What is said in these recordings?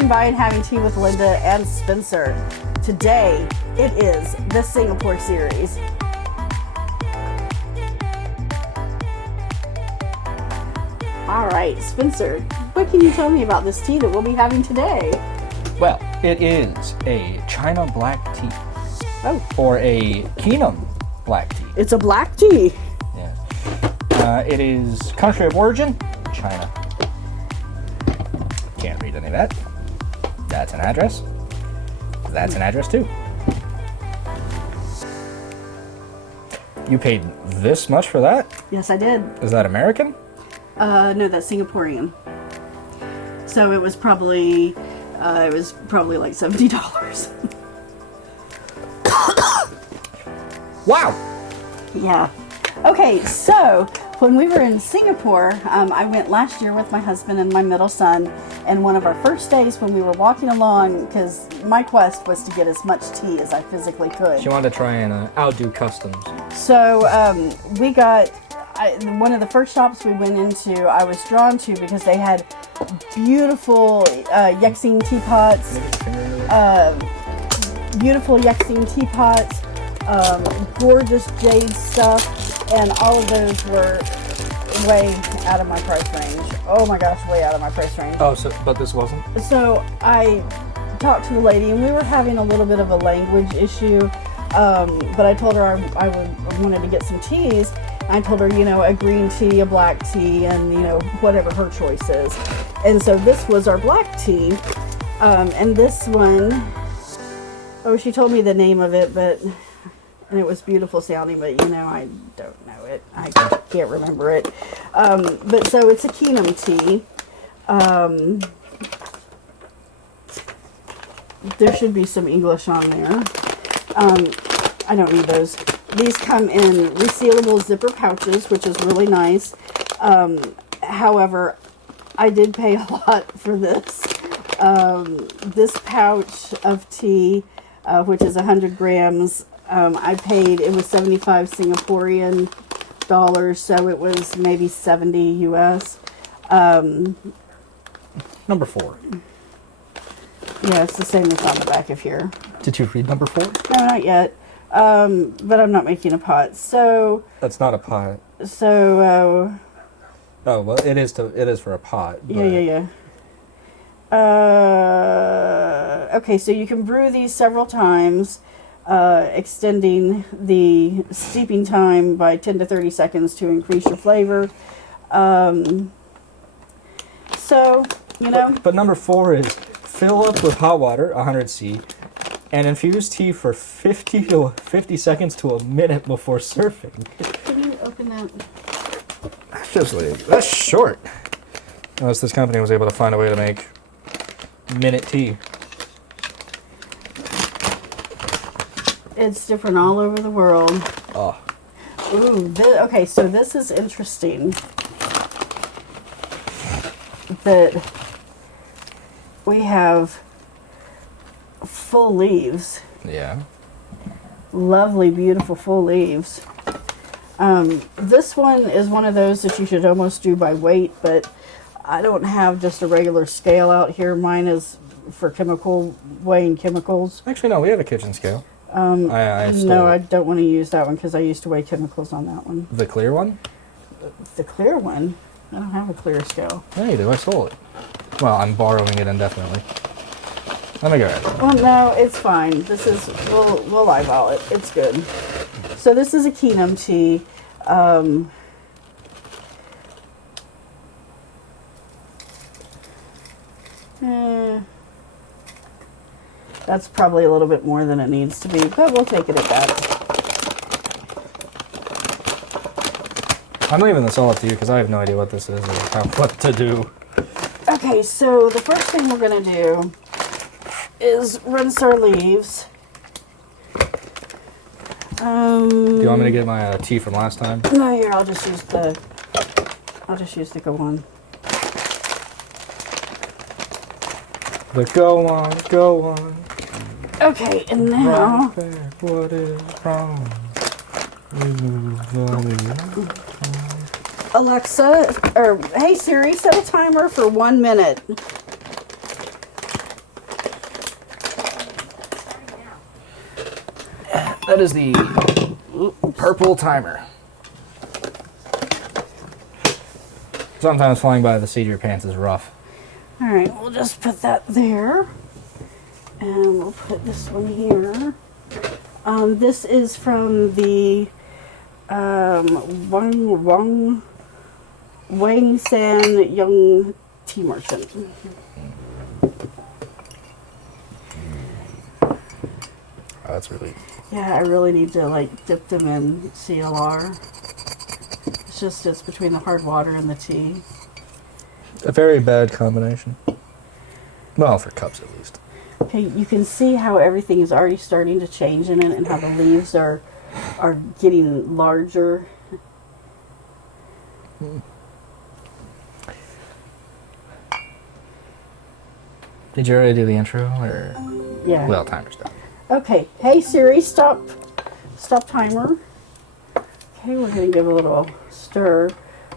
stopping by and having tea with Linda and Spencer. Today, it is the Singapore series. All right, Spencer, what can you tell me about this tea that we'll be having today? Well, it is a China black tea. Oh. Or a Keemun black tea. It's a black tea. Yeah. It is country of origin, China. Can't read any of that. That's an address. That's an address too. You paid this much for that? Yes, I did. Is that American? No, that's Singaporean. So it was probably like $70. Wow. Yeah. Okay, so when we were in Singapore, I went last year with my husband and my middle son, and one of our first days when we were walking along, because my quest was to get as much tea as I physically could. She wanted to try and outdo customs. So we got, one of the first shops we went into, I was drawn to because they had beautiful Yexing teapots, gorgeous jade stuff, and all of those were way out of my price range. Oh my gosh, way out of my price range. Oh, but this wasn't? So I talked to the lady, and we were having a little bit of a language issue, but I told her I wanted to get some teas. I told her, a green tea, a black tea, and, whatever her choice is. And so this was our black tea. And this one, she told me the name of it, and it was beautiful sounding, but, I don't know it. I can't remember it. But so it's a Keemun tea. There should be some English on there. I don't need those. These come in resealable zipper pouches, which is really nice. However, I did pay a lot for this. This pouch of tea, which is 100 grams, I paid, it was 75 Singaporean dollars, so it was maybe 70 US. Number 4. Yeah, it's the same as on the back of here. Did you read number 4? No, not yet. But I'm not making a pot. So that's not a pot. So oh well, it is for a pot. But... Yeah. Okay, so you can brew these several times, extending the steeping time by 10 to 30 seconds to increase your flavor. So But number 4 is fill up with hot water, 100 C. And infuse tea for 50 seconds to a minute before surfing. Can you open that? That's short. Unless this company was able to find a way to make minute tea. It's different all over the world. Oh. Ooh, okay, so this is interesting. That we have full leaves. Yeah. Lovely, beautiful full leaves. This one is one of those that you should almost do by weight, but I don't have just a regular scale out here. Mine is for weighing chemicals. Actually, no, we have a kitchen scale. I don't want to use that one because I used to weigh chemicals on that one. The clear one? The clear one? I don't have a clear scale. Yeah, you do. I stole it. Well, I'm borrowing it indefinitely. Let me go ahead. Well, no, it's fine. We'll eyeball it. It's good. So this is a Keemun tea. That's probably a little bit more than it needs to be, but we'll take it at that. I'm leaving this all up to you because I have no idea what this is or what to do. Okay, so the first thing we're going to do is rinse our leaves. Do you want me to get my tea from last time? No, here, I'll just use the go on. The go on. Okay, and now... What is wrong? Alexa, or hey Siri, set a timer for 1 minute. That is the purple timer. Sometimes flying by the seat of your pants is rough. All right, we'll just put that there. And we'll put this one here. This is from the Wang San Young Tea Merchant. Oh, that's really... Yeah, I really need to like dip them in CLR. It's between the hard water and the tea. A very bad combination. Well, for cups at least. Okay, you can see how everything is already starting to change in it and how the leaves are getting larger. Did you already do the intro, or? Yeah. Well, timer's done. Okay. Hey Siri, stop timer. Okay, we're gonna give a little stir.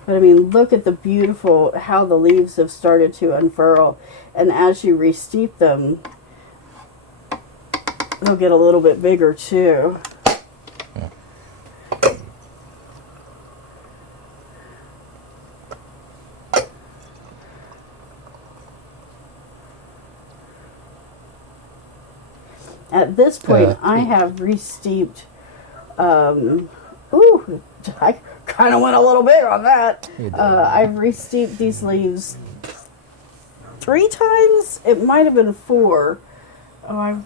But I mean, look at the beautiful, how the leaves have started to unfurl. And as you re-steep them, they'll get a little bit bigger too. Yeah. At this point, I have re-steeped, ooh, I kind of went a little big on that. I've re-steeped these leaves 3 times. It might have been 4. Oh,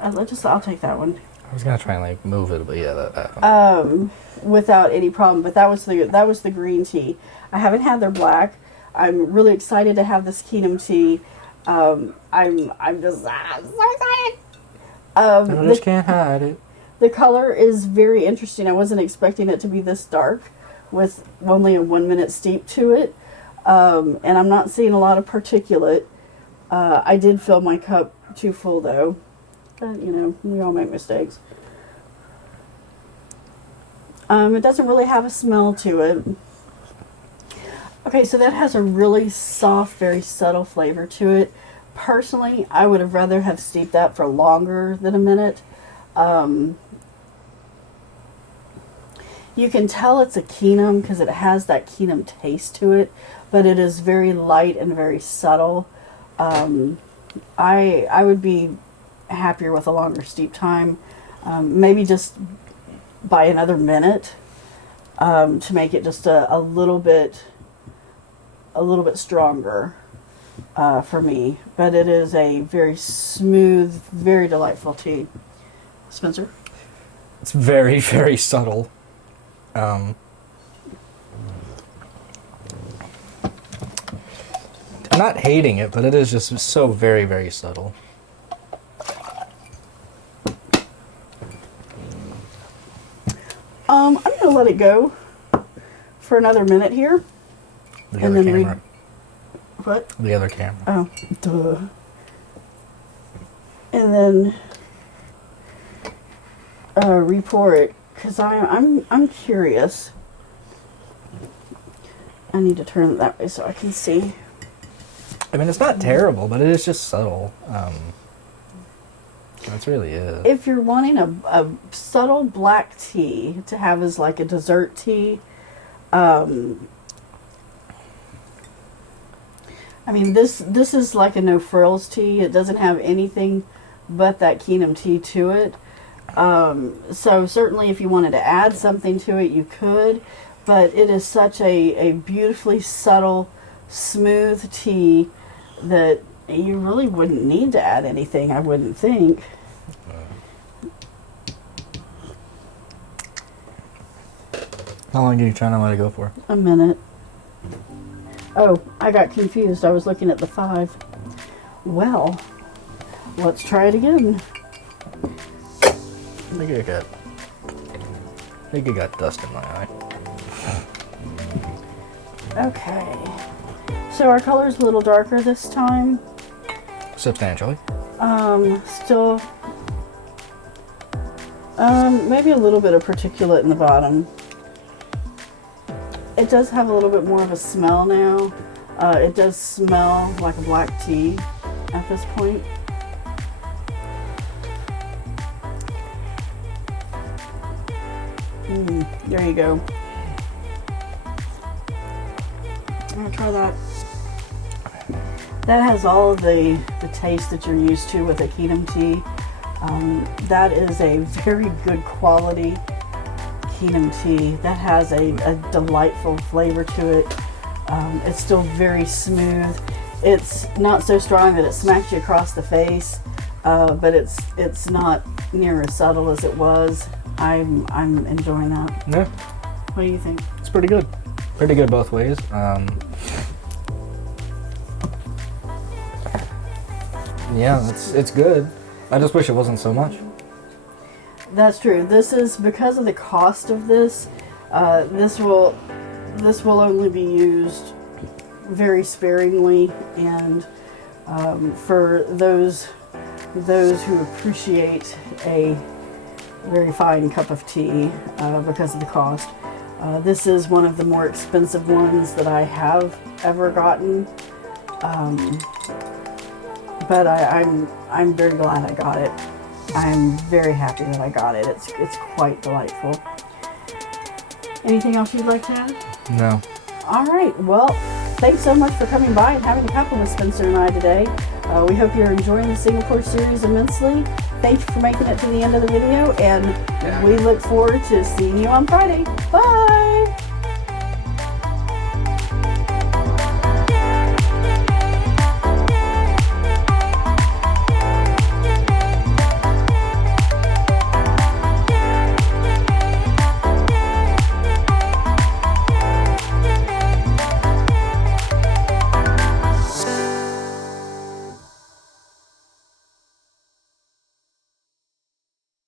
I'll take that one. I was gonna try and like move it, but yeah, that without any problem. But that was the green tea. I haven't had their black. I'm really excited to have this Keemun tea. I'm just so excited. I just can't hide it. The color is very interesting. I wasn't expecting it to be this dark with only a 1-minute steep to it. And I'm not seeing a lot of particulate. I did fill my cup too full though. But, you know, we all make mistakes. It doesn't really have a smell to it. Okay, so that has a really soft, very subtle flavor to it. Personally, I would have rather have steeped that for longer than a minute. You can tell it's a Keemun because it has that Keemun taste to it, but it is very light and very subtle. I would be happier with a longer steep time, maybe just by another minute, to make it just a little bit stronger for me. But it is a very smooth, very delightful tea. Spencer? It's very, very subtle. I'm not hating it, but it is just so very, very subtle. I'm going to let it go for another minute here. The other camera. What? The other camera. Oh, duh. And then re-pour it, because I'm curious. I need to turn it that way so I can see. I mean, it's not terrible, but it is just subtle. That's really it. If you're wanting a subtle black tea to have as like a dessert tea, I mean, this is like a no frills tea. It doesn't have anything but that Keemun tea to it. So certainly if you wanted to add something to it, you could. But it is such a beautifully subtle, smooth tea that you really wouldn't need to add anything, I wouldn't think. How long are you trying to let it go for? A minute. Oh, I got confused. I was looking at the 5. Well, let's try it again. I think I got dust in my eye. Okay. So our color's a little darker this time. Substantially. Still, maybe a little bit of particulate in the bottom. It does have a little bit more of a smell now. It does smell like a black tea at this point. There you go. I'm gonna try that. That has all of the taste that you're used to with a Keemun tea. That is a very good quality Keemun tea. That has a delightful flavor to it. It's still very smooth. It's not so strong that it smacks you across the face, but it's not near as subtle as it was. I'm enjoying that. Yeah, What do you think? it's pretty good. Pretty good both ways. Yeah, it's good. I just wish it wasn't so much. That's true. This is because of the cost of this. This will only be used very sparingly, and for those who appreciate a very fine cup of tea because of the cost. This is one of the more expensive ones that I have ever gotten. But I'm very glad I got it. I'm very happy that I got it. It's quite delightful. Anything else you'd like to add? No. All right. Well, thanks so much for coming by and having a cuppa with Spencer and I today. We hope you're enjoying the Singapore series immensely. Thank you for making it to the end of the video, and we look forward to seeing you on Friday. Bye!